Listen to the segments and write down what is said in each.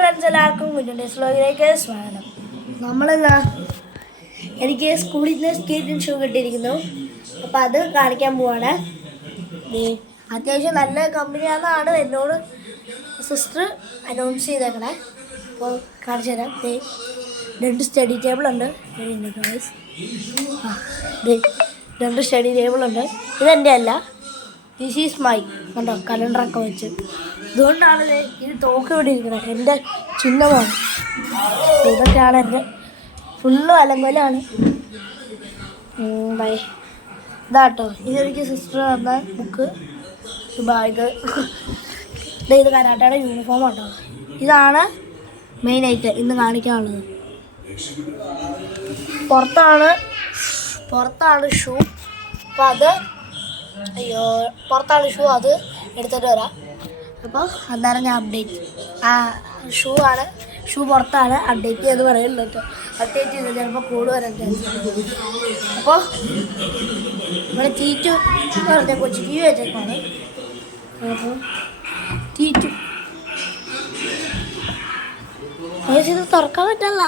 Friends, എല്ലാവർക്കും കുഞ്ഞുണ്ടെ സ്ലോയിലേക്ക് സ്വാഗതം. നമ്മളെന്താ എനിക്ക് സ്കൂളിൽ നിന്ന് സ്കേറ്റിംഗ് ഷൂ കിട്ടിയിരിക്കുന്നു. അപ്പോൾ അത് കാണിക്കാൻ പോവാണ്. അത്യാവശ്യം നല്ല കമ്പനിയാണെന്നാണ് എന്നോട് സിസ്റ്റർ അനൗൺസ് ചെയ്തേക്കണേ. അപ്പോൾ കാണിച്ചു തരാം. 2 സ്റ്റഡി ടേബിളുണ്ട്. 2 സ്റ്റഡി ടേബിളുണ്ട്. ഇതെൻ്റെ അല്ല, ദിസ് ഈസ് മൈ. കണ്ടോ, കലണ്ടറൊക്കെ വെച്ച്. ഇതുകൊണ്ടാണ് ഇത് തോക്ക് ഇവിടെ ഇരിക്കുന്നത്. എൻ്റെ ചിഹ്നമാണ്. ഇതൊക്കെയാണ് എൻ്റെ ഫുള്ള് അലങ്കോലാണ്. ബൈ ഇതാട്ടോ, ഇതെനിക്ക് സിസ്റ്റർ തന്ന ബുക്ക്, ബാഗ്. ഇത് കരാട്ടയുടെ യൂണിഫോം ആട്ടോ. ഇതാണ് മെയിനായിട്ട് ഇന്ന് കാണിക്കാനുള്ളത്. പുറത്താണ് ഷൂ. അപ്പോൾ അത് പുറത്താണ് ഷൂ, അത് എടുത്തിട്ട് വരാം. അപ്പോൾ അന്നേരം ഞാൻ അപ്ഡേറ്റ് ഷൂ പുറത്താണ്, അപ്ഡേറ്റ് ചെയ്ത് പറയുന്നുണ്ട് കേട്ടോ. അപ്ഡേറ്റ് ചെയ്ത് ചിലപ്പോൾ കോഡ് വരാൻ ചാൻസ്. അപ്പോൾ ഇവിടെ തീറ്റു എന്ന് പറഞ്ഞ കൊച്ചു ടി വി വെച്ചേക്കാണ്. അപ്പോൾ തീറ്റു ഇത് തുറക്കാൻ പറ്റല്ല.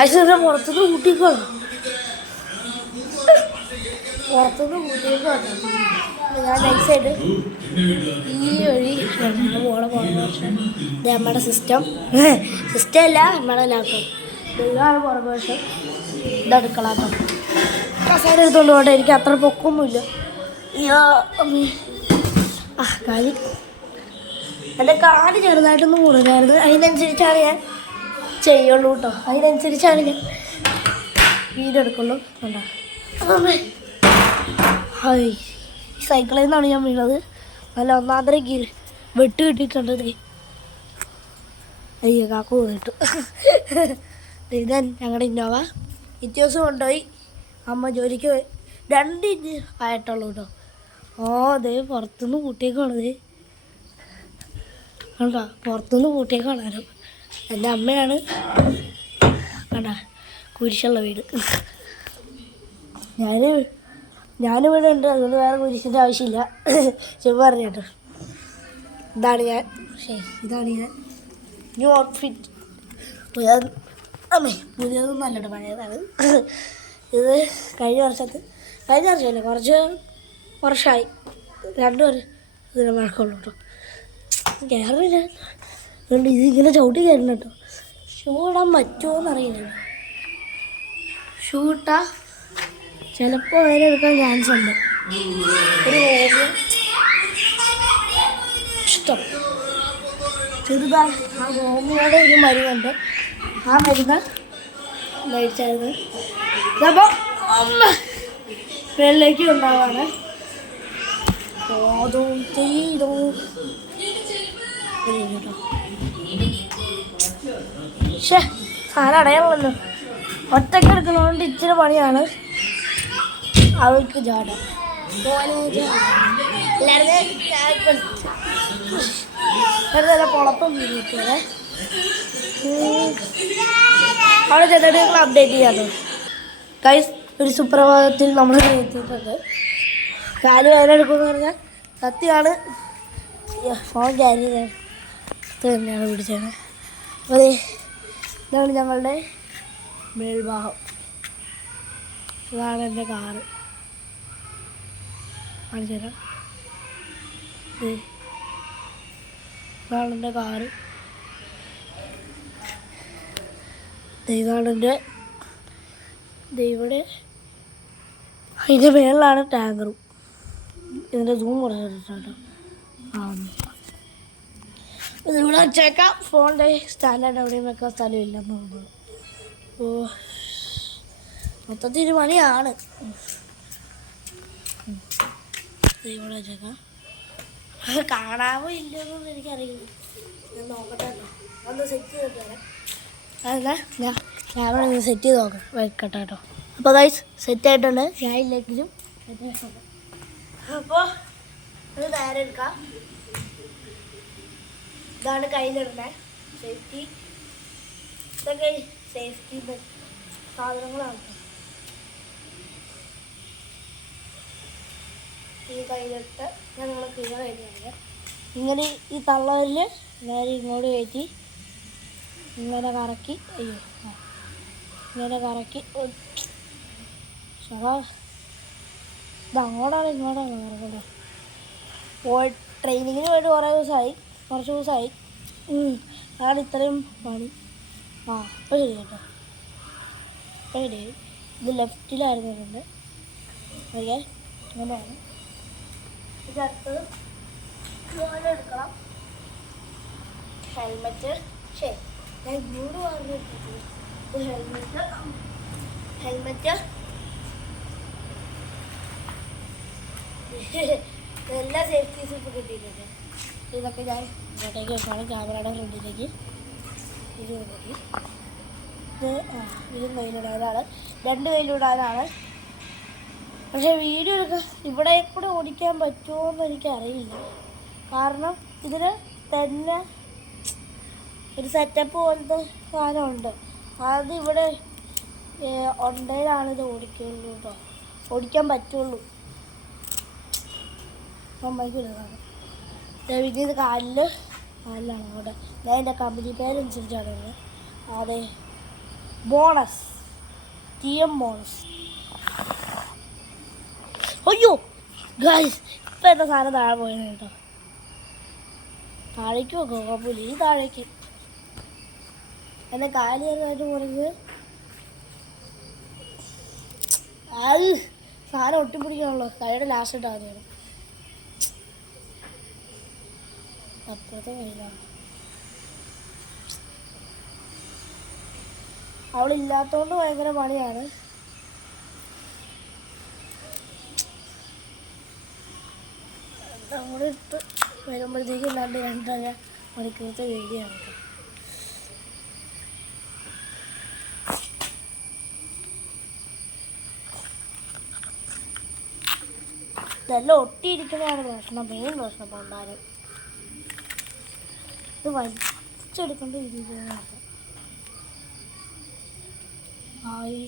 ആഴ്ച പുറത്തുനിന്ന് കൂട്ടിക്കോളൂ. ഞാൻ നൈസായിട്ട് ഈ വഴി മോളെ പുറകെ വശം. ഇത് നമ്മുടെ സിസ്റ്റം അല്ല, നമ്മുടെ ലാപ്ടോപ്പ്. ഇതാണ് പുറകെ വശം. ഇത് അടുക്കള കേട്ടോ. കസേര എടുത്തുകൊണ്ട് പോകട്ടെ, എനിക്ക് അത്ര പൊക്കൊന്നുമില്ല. കാലി എൻ്റെ കാല് ചെറുതായിട്ടൊന്ന് കൂടുതലായിരുന്നു. അതിനനുസരിച്ചാണ് ഞാൻ ചെയ്യുള്ളൂ കേട്ടോ. അതിനനുസരിച്ചാണ് ഞാൻ വീഡിയോ എടുക്കുള്ളൂ. കണ്ടോ, ഹായ്, ഈ സൈക്കിളിൽ നിന്നാണ് ഞാൻ വീണത്. നല്ല ഒന്നാന്തരക്ക് വെട്ട് കിട്ടിയിട്ടുണ്ട്. അയ്യോ, കാക്കു കിട്ടും. ഇത് ഞങ്ങളുടെ ഇന്നോവ ദിവസം കൊണ്ടുപോയി അമ്മ ജോലിക്ക് പോയി. 2 ഇഞ്ച് ആയിട്ടുള്ളൂ കേട്ടോ. അതെ പുറത്തുനിന്ന് കൂട്ടിയേക്കാണത്. കണ്ടോ, പുറത്തുനിന്ന് കൂട്ടിയേക്കാണാരോ. എൻ്റെ അമ്മയാണ്. കണ്ടോ, കുരിശുള്ള വീട്. ഞാനിവിടെ ഉണ്ട്, അതുകൊണ്ട് വേറെ കുരിശിൻ്റെ ആവശ്യമില്ല. ചുമ്മാ പറഞ്ഞു കേട്ടോ. ഇതാണ് ഞാൻ ന്യൂ ഔട്ട്ഫിറ്റ്. പുതിയതൊന്നും അല്ല കേട്ടോ, പഴയതാണ്. ഇത് കഴിഞ്ഞ വർഷമല്ല, കുറച്ച് വർഷമായി. 2 ഇതിനെ മഴക്കുള്ളൂ കേട്ടോ. കയറില്ല, അതുകൊണ്ട് ഇതിങ്ങനെ ചവിട്ടി കയറണം കേട്ടോ. ഷൂ ഇടാൻ പറ്റുമോ എന്നറിയില്ല. ഷൂ ഇട്ടാൽ ചിലപ്പോൾ വേറെ എടുക്കാൻ ചാൻസ് ഉണ്ട്. ഒരു ഇഷ്ടം ചെറുതാണ്. ആ ഹോമിയോടെ ഒരു മരുന്നുണ്ട്. ആ മരുന്ന് മേടിച്ചായിരുന്നു. ഇതപ്പോൾ വെള്ളിലേക്ക് ഉണ്ടാവാണ്. സാധനം അടയാളല്ലോ. ഒറ്റയ്ക്ക് എടുക്കുന്നതുകൊണ്ട് ഇച്ചിരി പണിയാണ്. അവൾക്ക് ജാട എല്ലാവരും പൊളപ്പം വീട്ടിലെ അവിടെ ചെന്നിട്ട് അപ്ഡേറ്റ് ചെയ്യാമല്ലോ. ഗൈസ്, ഒരു സുപ്രഭാതത്തിൽ നമ്മൾ എത്തിയിട്ടുണ്ട്. കാല് വേദന എടുക്കുമെന്ന് പറഞ്ഞാൽ സത്യമാണ്. ഫോൺ ക്യാരി തന്നെയാണ് പിടിച്ചത്. അപ്പോൾ ഇതാണ് ഞങ്ങളുടെ മേൽഭാഗം. ഇതാണ് എൻ്റെ കാറ്. കാണിച്ചു തരാം. ഇതാണ് എൻ്റെ കാറ്. ഇതാണ് എൻ്റെ ഇവിടെ. അതിൻ്റെ മേളിലാണ് ടാങ്കറും. ഇതിൻ്റെ സൂം കുറച്ചിട്ടോ. ഇതിവിടെ വെച്ചേക്കാം. ഫോണിൻ്റെ സ്റ്റാൻഡേർഡ് എവിടെയും വെക്കാൻ സ്ഥലമില്ലെന്ന് തോന്നുന്നു. അപ്പോൾ മൊത്തത്തിൽ ഒരു പണിയാണ്. ഇവിടെ വെച്ചേക്കാം. കാണാമോ ഇല്ലെന്നൊന്നും എനിക്കറിയില്ല. ഞാൻ നോക്കട്ടെ, ഒന്ന് സെറ്റ് ചെയ്തിട്ട് വരാം. അതല്ല, ഞാൻ ക്യാമറ ഒന്ന് സെറ്റ് ചെയ്ത് വെക്കട്ടെ കേട്ടോ. അപ്പോൾ ഗൈസ്, സെറ്റായിട്ടുണ്ട്. ഞാൻ ഇല്ലെങ്കിലും സെറ്റായിട്ടുണ്ട്. അപ്പോൾ അത് നേരെ എടുക്കാം. ഇതാണ് കയ്യിലിടുന്നത് സേഫ്റ്റി. ഇതൊക്കെ സേഫ്റ്റി സാധനങ്ങളാണ്. ഈ കയ്യിലിട്ട് ഞാൻ നിങ്ങൾ ക്ലിയർ ആയിട്ട് കാണിക്കാം. ഇങ്ങനെ ഈ തള്ളവരിൽ നേരെ ഇങ്ങോട്ട് കയറ്റി ഇങ്ങനെ കറക്കി അയ്യോ ഇങ്ങനെ കറക്കി ചേട്ടാ ഇത് അങ്ങോട്ടാണ് ഇങ്ങോട്ടാണ് കറക്കട്ടെ ട്രെയിനിങ്ങിന് പോയിട്ട് കുറച്ച് ദിവസമായി അതാണ് ഇത്രയും പണി ഇപ്പോൾ ശരി കേട്ടോ ഇപ്പോൾ ശരിയായി ഇത് ലെഫ്റ്റിലായിരുന്നുണ്ട് ഓക്കെ അങ്ങനെയാണ് ഇതടുത്തത് ഇതുപോലെ എടുക്കണം ഹെൽമെറ്റ് ശരി ഞാൻ ഇങ്ങോട്ട് പറഞ്ഞിട്ടുണ്ട് ഹെൽമെറ്റ് എല്ലാ സേഫ്റ്റീസും ഇപ്പോൾ കിട്ടിയിട്ടുണ്ട് ഇതൊക്കെ ഞാൻ ഇങ്ങോട്ടേക്ക് വെക്കാണ് ക്യാമറയുടെ ഫ്രണ്ടിലേക്ക് ഇത് മതി ഇതും കയ്യിലിടാനാണ് 2 കയ്യിലിടാനാണ് പക്ഷേ വീഡിയോ എടുക്കാൻ ഇവിടെ കൂടെ ഓടിക്കാൻ പറ്റുമോ എന്ന് എനിക്കറിയില്ല കാരണം ഇതിന് തന്നെ ഒരു സെറ്റപ്പ് പോലത്തെ സാധനമുണ്ട് അത് ഇവിടെ ഉണ്ടേലാണ് ഇത് ഓടിക്കുള്ളൂ കേട്ടോ ഓടിക്കാൻ പറ്റുള്ളൂ അമ്മയ്ക്കുള്ളതാണ് പിന്നെ ഇത് കാലിലാണ് അവിടെ ഞാൻ എൻ്റെ കമ്പനി പേരനുസരിച്ചാണ് ഉള്ളത് അതെ ബോണസ് TM ബോണസ് അയ്യോ ഗൈസ് ഇപ്പം എന്താ സാധനം താഴെ പോയത് കേട്ടോ താഴേക്ക് വെക്കും കുഴപ്പമില്ല ഈ താഴേക്ക് എൻ്റെ കാല് കയറുന്നതായിട്ട് പറഞ്ഞത് അത് സാധനം ഒട്ടിപ്പിടിക്കാണല്ലോ കൈയുടെ ലാസ്റ്റ് ഇട്ടാൽ മതിയാണ് അപ്പുറത്തെ കയ്യിലാണ് അവളില്ലാത്തതുകൊണ്ട് ഭയങ്കര പണിയാണ് നമ്മുടെ അടുത്ത് വരുമ്പോഴത്തേക്കും ഇല്ലാണ്ട് 2.5 മണിക്കൂറത്തെ വീഡിയോയാണ് കേട്ടോ ഇതെല്ലാം ഒട്ടിയിരിക്കുന്നതാണ് മെയിൻ പ്രശ്നം പണ്ടാരം ഇത് വലിച്ചെടുക്കേണ്ട രീതിയിലാണ്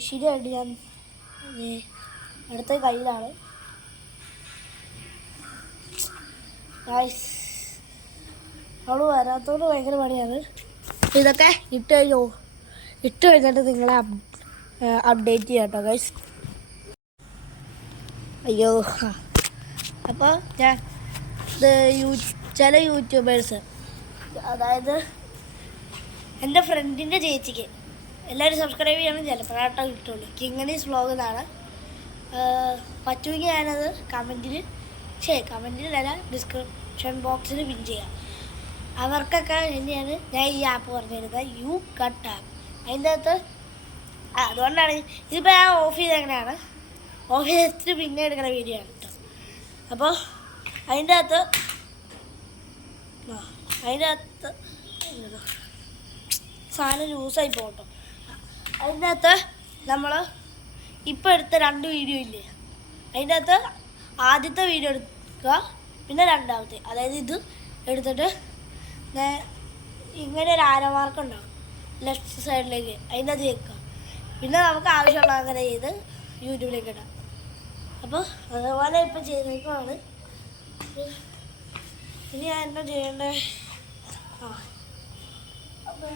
ശരിയായിട്ട് ഞാൻ അടുത്ത കയ്യിലാണ് അവള് വരാത്തോണ്ട് ഭയങ്കര പണിയാണ് ഇതൊക്കെ ഇട്ട് കഴിഞ്ഞിട്ട് നിങ്ങളെ അപ്ഡേറ്റ് ചെയ്യാം കേട്ടോ ഗൈസ് അയ്യോ അപ്പോൾ ഞാൻ ചില യൂട്യൂബേഴ്സ് അതായത് എൻ്റെ ഫ്രണ്ടിൻ്റെ ചേച്ചിക്ക് എല്ലാവരും സബ്സ്ക്രൈബ് ചെയ്യണം ചിലപ്പോഴാട്ടോ കിട്ടുള്ളൂ കിങ്ങണീസ് വ്ളോഗ് എന്നാണ് പറ്റുമെങ്കിൽ ഞാനത് കമൻറ്റിലല്ല ഡിസ്ക്രിപ്ഷൻ ബോക്സിൽ പിൻ ചെയ്യാം അവർക്കൊക്കെ വേണ്ടിയാണ് ഞാൻ ഈ ആപ്പ് പറഞ്ഞു തരുന്നത് യു കട്ട് ആപ്പ് അതിൻ്റെ അകത്ത് അതുകൊണ്ടാണ് ഇതിപ്പോൾ ഞാൻ ഓഫ് ചെയ്തെങ്ങനെയാണ് ഓഫ് ചെയ്തിട്ട് പിന്നെ എടുക്കുന്ന വീഡിയോ ആണ് കേട്ടോ അപ്പോൾ അതിൻ്റെ അകത്ത് സാധനം ലൂസായി പോകട്ടോ അതിൻ്റെ അകത്ത് നമ്മൾ ഇപ്പോൾ എടുത്ത 2 വീഡിയോ ഇല്ലേ അതിൻ്റെ അകത്ത് ആദ്യത്തെ വീഡിയോ എടുക്കുക പിന്നെ രണ്ടാമത്തെ അതായത് ഇത് എടുത്തിട്ട് ഇങ്ങനെ ഒരു ആരമാർക്ക് ഉണ്ടാവും ലെഫ്റ്റ് സൈഡിലേക്ക് അതിൻ്റെ അത് വെക്കുക പിന്നെ നമുക്ക് ആവശ്യമുള്ള അങ്ങനെ ചെയ്ത് യൂട്യൂബിലേക്ക് ഇടാം അപ്പോൾ അതുപോലെ ഇപ്പം ചെയ്തേക്കുവാണ് ഇനി ഞാൻ എന്താ ചെയ്യേണ്ടത് അപ്പം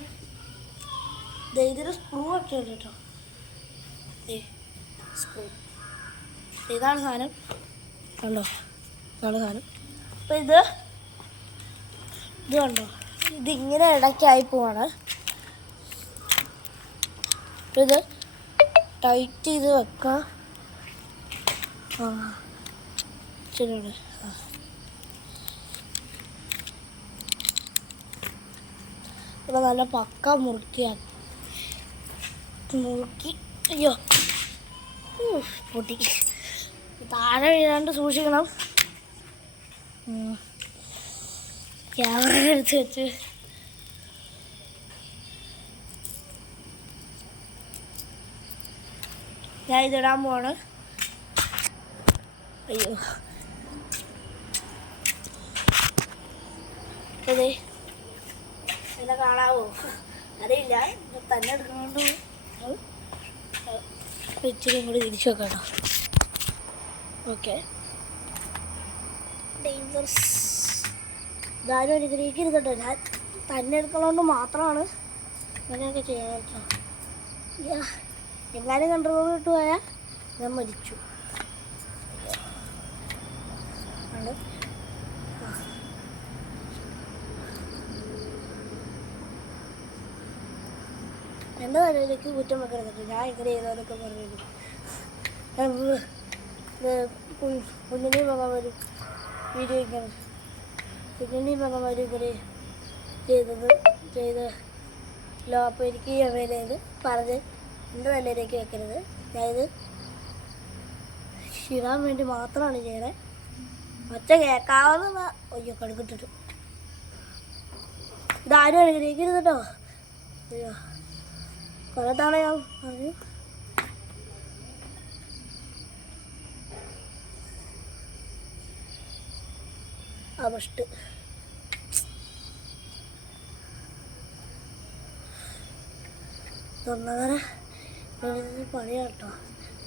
ഇതിന് സ്ക്രൂ ഒക്കെ ഉണ്ട് കേട്ടോ സ്ക്രൂ ഇതാണ് സാധനം കണ്ടോ ഇതാണ് സാധനം അപ്പം ഇത് കണ്ടോ ഇതിങ്ങനെ ഇടയ്ക്കായി പോവാണ് അപ്പം ഇത് ടൈറ്റ് ചെയ്ത് വെക്കാം ശരിയാണ് ഇവിടെ നല്ല പക്ക മുറുക്കി അയ്യോ പൊട്ടി താഴെ വീഴാണ്ട് സൂക്ഷിക്കണം ക്യാമറ എടുത്ത് വെച്ച് ഞാൻ ഇതിടാൻ പോവാണ് അയ്യോ അതെ എന്നെ കാണാവോ അറിയില്ല തന്നെ എടുക്കുന്നുണ്ട് ഇച്ചിരി കൂടി തിരിച്ചു വെക്കാം ഓക്കെ ഇതാരും അനുഗ്രഹിക്കരുത് കേട്ടോ. ഞാൻ തന്നെ എടുക്കണോണ്ട് മാത്രമാണ് അങ്ങനെയൊക്കെ ചെയ്യാൻ കേട്ടോ. എങ്ങാനും കൺട്രോൾ ഇട്ട് പോയാൽ ഞാൻ മരിച്ചു. എൻ്റെ തലയിലേക്ക് കുറ്റം വെക്കരുത്. ഞാൻ എങ്ങനെ ചെയ്തോന്നൊക്കെ പറഞ്ഞിട്ട് കുഞ്ഞിനി മകന്മാരും വീഡിയോ ഇങ്ങനെ കുഞ്ഞിനി മകന്മാരും ഇങ്ങനെ ചെയ്തല്ലോ. അപ്പോൾ എനിക്ക് ഈ അമ്മയിലേത് പറഞ്ഞ് എൻ്റെ തലയിലേക്ക് വെക്കരുത്. അതായത് ഇടാൻ വേണ്ടി മാത്രമാണ് ചെയ്യണേ. ഒച്ച കേൾക്കാവുന്ന അയ്യോ കടുക്കിട്ടിട്ടു. ഇതാരും അനുഗ്രഹിക്കരുത് കേട്ടോ. അയ്യോ കുറേ തവണ ഞാൻ പറഞ്ഞു. ആ ഫസ്റ്റ് തൊന്നകര പണിയാണ് കേട്ടോ.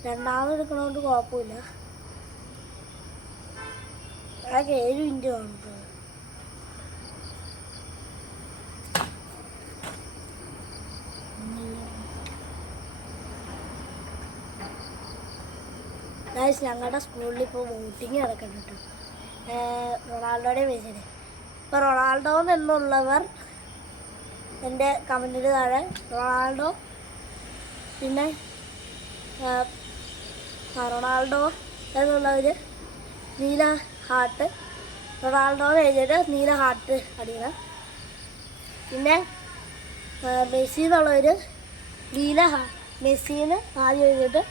രണ്ടാമത് എടുക്കണോണ്ട് കുഴപ്പമില്ല. ആകെ 7 മിനിറ്റ് കാണും കേട്ടോ. ഞങ്ങളുടെ സ്കൂളിൽ ഇപ്പോൾ വോട്ടിങ് നടക്കുന്നുണ്ട് കേട്ടോ. റൊണാൾഡോയുടെ പേജിന്. ഇപ്പോൾ റൊണാൾഡോ എന്നുള്ളവർ എൻ്റെ കമൻറ്റിന് താഴെ റൊണാൾഡോ പിന്നെ റൊണാൾഡോ എന്നുള്ളവർ നീല ഹാർട്ട് റൊണാൾഡോ എഴുതിയിട്ട് നീല ഹാർട്ട് അടിക്കണം. പിന്നെ മെസ്സി എന്നുള്ളവർ മെസ്സിന്ന് ആദ്യം എഴുതിയിട്ട്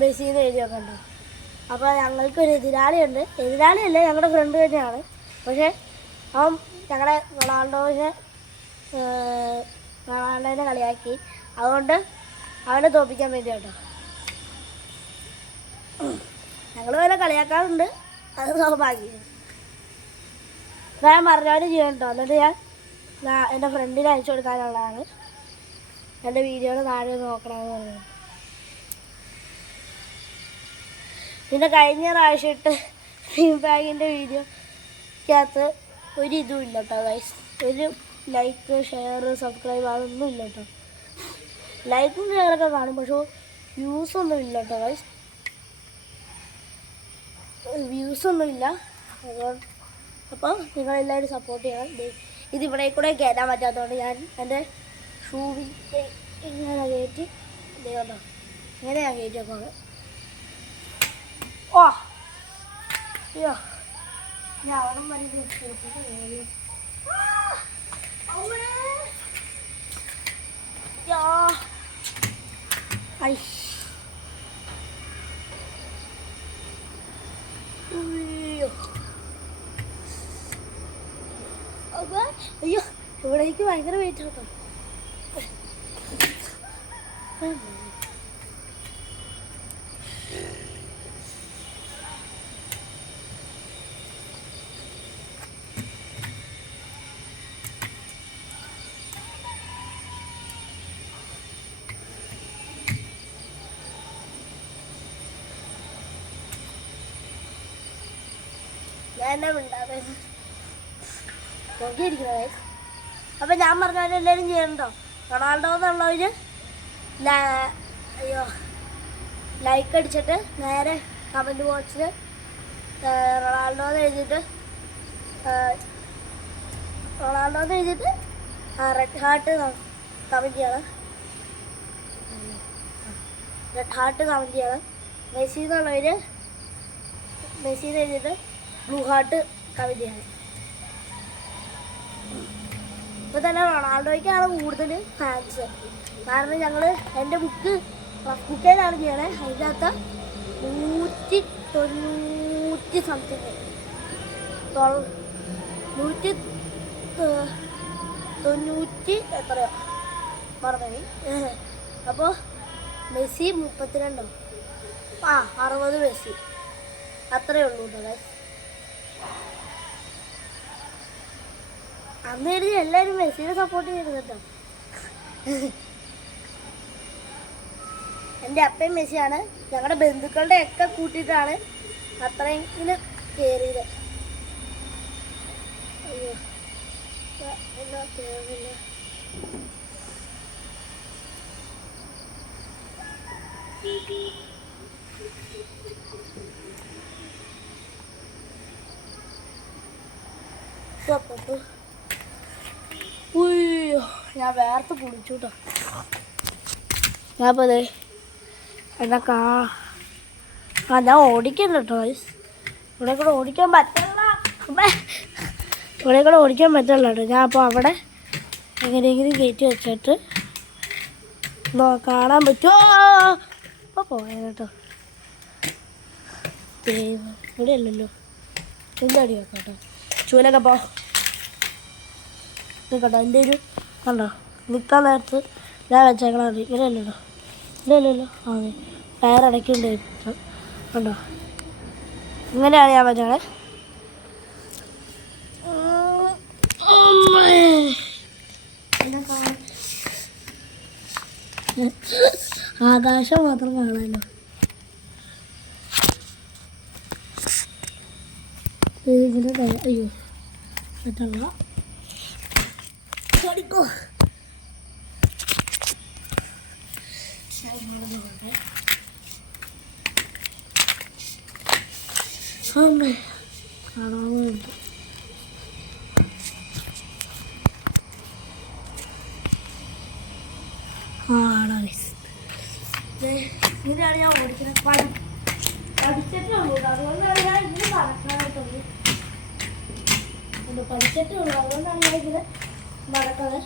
മെസ്സിന്ന് എഴുതി വെക്കണ്ടോ. അപ്പോൾ ഞങ്ങൾക്കൊരു എതിരാളിയുണ്ട്. എതിരാളിയല്ല, ഞങ്ങളുടെ ഫ്രണ്ട് തന്നെയാണ്. പക്ഷേ അവൻ ഞങ്ങളുടെ റൊണാൾഡോനെ കളിയാക്കി. അതുകൊണ്ട് അവനെ തോൽപ്പിക്കാൻ വേണ്ടി കേട്ടോ. ഞങ്ങൾ വരെ കളിയാക്കാറുണ്ട്, അത് സ്വാഭാവികം. ഞാൻ പറഞ്ഞാലും ചെയ്യണം കേട്ടോ. എന്നിട്ട് ഞാൻ എൻ്റെ ഫ്രണ്ടിന് അയച്ചു കൊടുക്കാനുള്ളതാണ്. എൻ്റെ വീഡിയോയുടെ താഴെ നോക്കണമെന്ന് പറഞ്ഞു. പിന്നെ കഴിഞ്ഞ പ്രാവശ്യം ഇട്ട് ഫീഡ്ബാക്കിൻ്റെ വീഡിയോക്കകത്ത് ഒരു ഇതും ഇല്ല കേട്ടോ ഗൈസ്. ഒരു ലൈക്ക് ഷെയർ സബ്സ്ക്രൈബ് അതൊന്നും ഇല്ല കേട്ടോ. ലൈക്കും ഷെയറൊക്കെ കാണും, പക്ഷേ വ്യൂസൊന്നും ഇല്ല കേട്ടോ ഗൈസ്. വ്യൂസൊന്നുമില്ല. അപ്പോൾ നിങ്ങളെല്ലാവരും സപ്പോർട്ട് ചെയ്യണം. ഇതിവിടെ കൂടെ കയറ്റാൻ പറ്റാത്തതുകൊണ്ട് ഞാൻ എൻ്റെ ഷൂവിൽ ഇങ്ങനെ കയറ്റി കേട്ടോ. ഇങ്ങനെ ഞാൻ കയറ്റി വെക്കുന്നത്. ഓ അയ്യോ ഞാൻ അവിടെ മതി. അയ്യോ ഇവിടേക്ക് ഭയങ്കര വെയിറ്റ് കേട്ടോ. ഞാൻ എന്നാ മിണ്ടാതെ നോക്കിയിരിക്കുന്നത്. അപ്പം ഞാൻ പറഞ്ഞാൽ എല്ലാവരും ചെയ്യണ്ടോ. റൊണാൾഡോ എന്നുള്ളവർ ലൈക്ക് അടിച്ചിട്ട് നേരെ കമൻറ്റ് ബോക്സിൽ റൊണാൾഡോ എന്ന് എഴുതിയിട്ട് റെഡ് ഹാർട്ട് കമൻറ്റ് ചെയ്യണം. റെഡ് ഹാർട്ട് കമൻറ്റ് ചെയ്യണം. മെസ്സി എന്നുള്ളവർ മെസ്സിന്ന് എഴുതിയിട്ട് ബ്ലൂ ഹാർട്ട് കമൻറ്റ് ചെയ്യണം. ഇപ്പോൾ തന്നെ റൊണാൾഡോയ്ക്കാണ് കൂടുതൽ ഫാൻസ്. കാരണം ഞങ്ങൾ എൻ്റെ റഫ് ബുക്കേലാണ് ചെയ്യണേ. അതിനകത്ത് 190 സംതിങ് 190 എത്രയോ പറഞ്ഞു. അപ്പോൾ മെസ്സി 32 60 മെസ്സി അത്രയേ ഉള്ളൂ കേട്ടോ. അന്ന് കരുതി എല്ലാവരും മെസ്സിനെ സപ്പോർട്ട് ചെയ്തു കേട്ടോ. എൻ്റെ അപ്പയും മെസ്സിയാണ്. ഞങ്ങളുടെ ബന്ധുക്കളുടെ ഒക്കെ കൂട്ടിയിട്ടാണ് അത്രയെങ്കിലും കയറിയത്. അയ്യോ ഉയ്യോ ഞാൻ വേർത്ത് കുളിച്ചു കേട്ടോ. ഞാനിപ്പോൾ അതെ എന്നാ ഞാൻ ഓടിക്കണ്ട കേട്ടോ. ഇവിടെ കൂടെ ഓടിക്കാൻ പറ്റില്ല, ഇവിടെ കൂടെ ഓടിക്കാൻ പറ്റില്ല കേട്ടോ. ഞാൻ അപ്പോൾ അവിടെ എങ്ങനെയെങ്കിലും കയറ്റി വെച്ചിട്ട് കാണാൻ പറ്റുമോ അപ്പോൾ പോയാൽ കേട്ടോ. ഇവിടെ അല്ലല്ലോ, എൻ്റെ അടി വെക്കാം കേട്ടോ. ചൂലൊക്കെ പോ കേട്ടോ. എൻ്റെ ഒരു കണ്ടോ നിൽക്കാൻ നേരത്ത് ഞാൻ വെച്ചേക്കണ മതി. ഇവിടെ അല്ലല്ലോ, ഇവിടെ അല്ലല്ലോ. അതെ ടയറടയ്ക്കുണ്ട് കണ്ടോ. ഇങ്ങനെയാണ് ഞാൻ വെച്ചേക്കണേ. ആകാശം മാത്രം കാണാമല്ലോ. ഇതിങ്ങനെ അയ്യോ പറ്റണ്ട പഠിക്കോ. അമ്മേ കാണാവുന്നുണ്ട്. ഇങ്ങനെയാണ് ഞാൻ ഓടിക്കുന്നത്. പഠിച്ചിട്ടേ ഉള്ളൂ, അതുകൊണ്ടാണ് ഞാൻ ഇങ്ങനെ നടക്കാനായിട്ടുള്ളൂ. പഠിച്ചിട്ടേ ഉള്ളൂ, അതുകൊണ്ടാണ് ഞാൻ ഇങ്ങനെ നടക്കുന്നത്.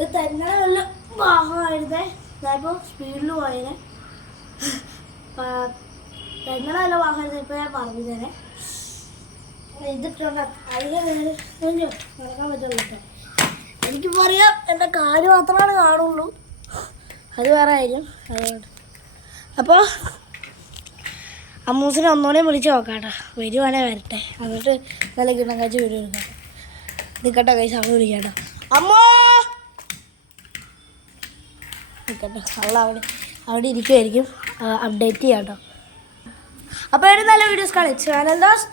ഇത് തന്നെ വല്ല വാഹനമായിരുന്നേ ഞാനിപ്പോൾ സ്പീഡിൽ പോയതിനെ. തന്നെ വല്ല വാഹനമായിരുന്നു ഇപ്പോൾ ഞാൻ പറഞ്ഞതേനെ. ഇതിട്ടുണ്ട് അതിന് കുഞ്ഞു നടക്കാൻ പറ്റുള്ളൂ കേട്ടോ. എനിക്കിപ്പോൾ അറിയാം എൻ്റെ കാല് മാത്രമാണ് കാണുള്ളൂ, അത് വേറെ ആയിരിക്കും. അതുകൊണ്ട് അപ്പോൾ അമ്മൂസിനെ ഒന്നുകൂടെ വിളിച്ച് നോക്കാം കേട്ടോ. വരുവാണേ വരട്ടെ, എന്നിട്ട് നല്ല കിണ്ണക്കാച്ച് വീഡിയോ എടുക്കാം. നിൽക്കട്ടെ കൈസ്, അവൾ വിളിക്കാം കേട്ടോ. അമ്മോ നിൽക്കട്ടെ, അവിടെ ഇരിക്കുമായിരിക്കും. അപ്ഡേറ്റ് ചെയ്യാം കേട്ടോ. അപ്പോൾ ഇതിന് നല്ല വീഡിയോസ് കാണിച്ചു ചാനൽദോസ്.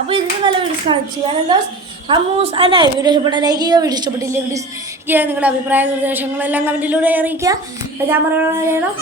അപ്പോൾ ഇതിന് നല്ല വീഡിയോസ് കാണിച്ചു ചാനൽദോസ്. അമ്മൂസ് അല്ല വീഡിയോ ഇഷ്ടപ്പെട്ട ലൈക്ക് ചെയ്യുക, വീഡിയോ ഇഷ്ടപ്പെട്ടില്ല വീഡിയോസ് നിങ്ങളുടെ അഭിപ്രായ നിർദ്ദേശങ്ങളെല്ലാം കമൻറ്റിലൂടെ അറിയിക്കുക. ഞാൻ പറയണം.